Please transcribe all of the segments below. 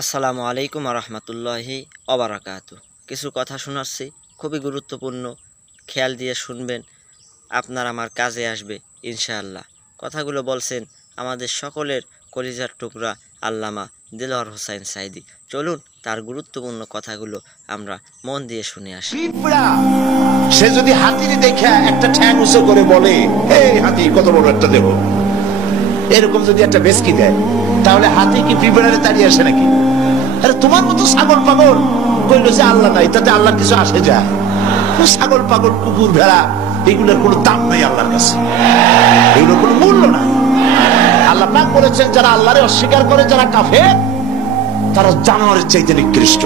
আসসালামু আলাইকুম রহমতুল্লাহি অবরাকাতু। কিছু কথা শোনাচ্ছি, খুবই গুরুত্বপূর্ণ, খেয়াল দিয়ে শুনবেন, আপনার আমার কাজে আসবে ইনশাআল্লাহ। কথাগুলো বলছেন আমাদের সকলের কলিজার টুকরা আল্লামা দিলওয়ার হোসাইন সাইদি। চলুন তার গুরুত্বপূর্ণ কথাগুলো আমরা মন দিয়ে শুনে আসি। সে যদি হাতির দেখে একটা ঠ্যাং উঁচু করে বলে, এই হাতি কত বড় একটা দেহ, এরকম যদি একটা বেসকি দেয়, তাহলে হাতি কি পিঁপড়ারে তাড়িয়ে আসে নাকি? আরে তোমার মতো ছাগল পাগল কইলো যে আল্লাহ নাই, তাতে আল্লাহর কিছু আসে যায়? ছাগল পাগল, কুকুর, ভেড়া, এগুলোর কোনো দাম নাই আল্লাহর কাছে, এগুলোর কোনো মূল্য নাই। আল্লাহ পাক বলেছেন, যারা আল্লাহরে অস্বীকার করে, যারা কাফের, তারা জানোয়ারের চাইতে নিকৃষ্ট।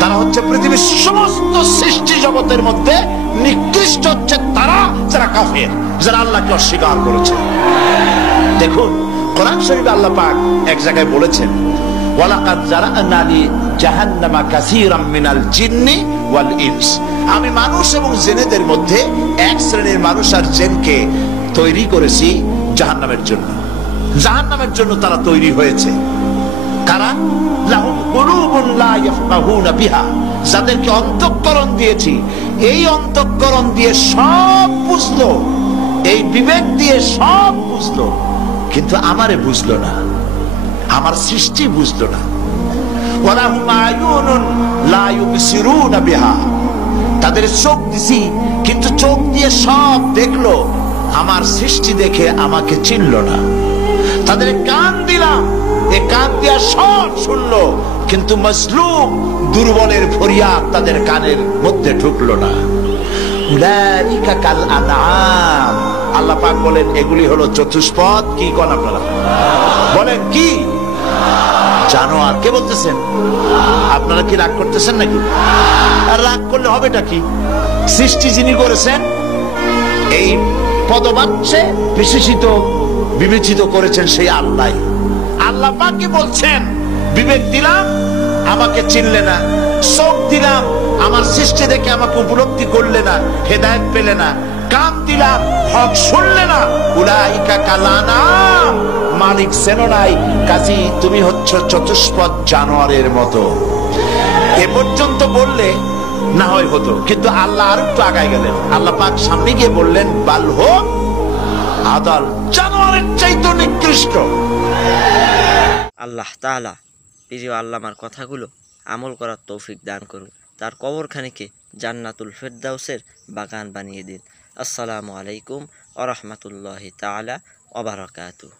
তারা হচ্ছে পৃথিবীর সমস্ত সৃষ্টি জগতের মধ্যে নিকৃষ্ট হচ্ছে তারা, যারা কাফের, যারা আল্লাহকে অস্বীকার করেছে। দেখুন, কোরআন শরীফে আল্লাহ পাক এক জায়গায় বলেছেন, ওয়ালাকাদ জারা'না লি জাহান্নামা কাসীরাম মিনাল জিন্নি ওয়াল ইনস। আমি মানুষ এবং জিনেদের মধ্যে এক শ্রেণীর মানুষ আর জিনকে তৈরি করেছি জাহান্নামের জন্য। জাহান্নামের জন্য তারা তৈরি হয়েছে। কারা? লাহুম কুলুবুন লা ইয়াফকাহুনা বিহা, যাদেরকে অন্তঃকরণ দিয়েছি, এই অন্তঃকরণ দিয়ে সব বুঝলো, এই বিবেক দিয়ে সব বুঝলো, কিন্তু আমারে বুঝলো না, আমার সৃষ্টি বুঝলো না। ওয়ালাহুম আয়ুনুন লা ইউবসিরুনা বিহা, তাদের চোখ দিছি, কিন্তু চোখ দিয়ে সব দেখলো, আমার সৃষ্টি দেখে আমাকে চিনলো না। তাদের কান দিলাম, এ কান দিয়া সব শুনলো, কিন্তু মজলুম দুর্বলের ফরিয়াদ তাদের কানের মধ্যে ঢুকলো না। উলাইকা কাল আনআম, আল্লাহ পাক বলেন এগুলি হলো চতুষ্পদ। কি কোন আপনারা বলেন? কি জানোয়ার? কে বলতেছেন? আপনারা কি রাগ করতেছেন নাকি? আর রাগ করলে হবেটা কি? সৃষ্টি যিনি করেছেন, এই পদবাচ্যে বিশেষিত বিবেচিত করেছেন সেই আল্লাহ। আল্লাহ পাকই বলছেন, বিবেক দিলাম, আমাকে চিনলে না, চোখ দিলাম, আমার সৃষ্টি দেখে আমাকে উপলব্ধি করলে না, হেদায়েত পেলে না, কান দিলাম, হক শুনলে না। উলাইকা কাল আনআম, মালিক চেনো নাই, কাজী তুমি হচ্ছ চতুষ্পদ জানোয়ারের মতো। এ পর্যন্ত বললে না হয় হতো, কিন্তু আল্লাহ আর একটু আগায় গেলেন। আল্লাহ পাক সামনে গিয়ে বললেন, বাল হোক আদাল, জানোয়ারের চাইতে নিকৃষ্ট। আল্লাহ তাআলা প্রিয় আল্লামার কথাগুলো আমল করার তৌফিক দান করুন, তার কবরখানিকে জান্নাতুল ফেরদাউসের বাগান বানিয়ে দিন। আসসালামু আলাইকুম ওয়া রাহমাতুল্লাহি তাআলা ওয়া বারাকাতুহু।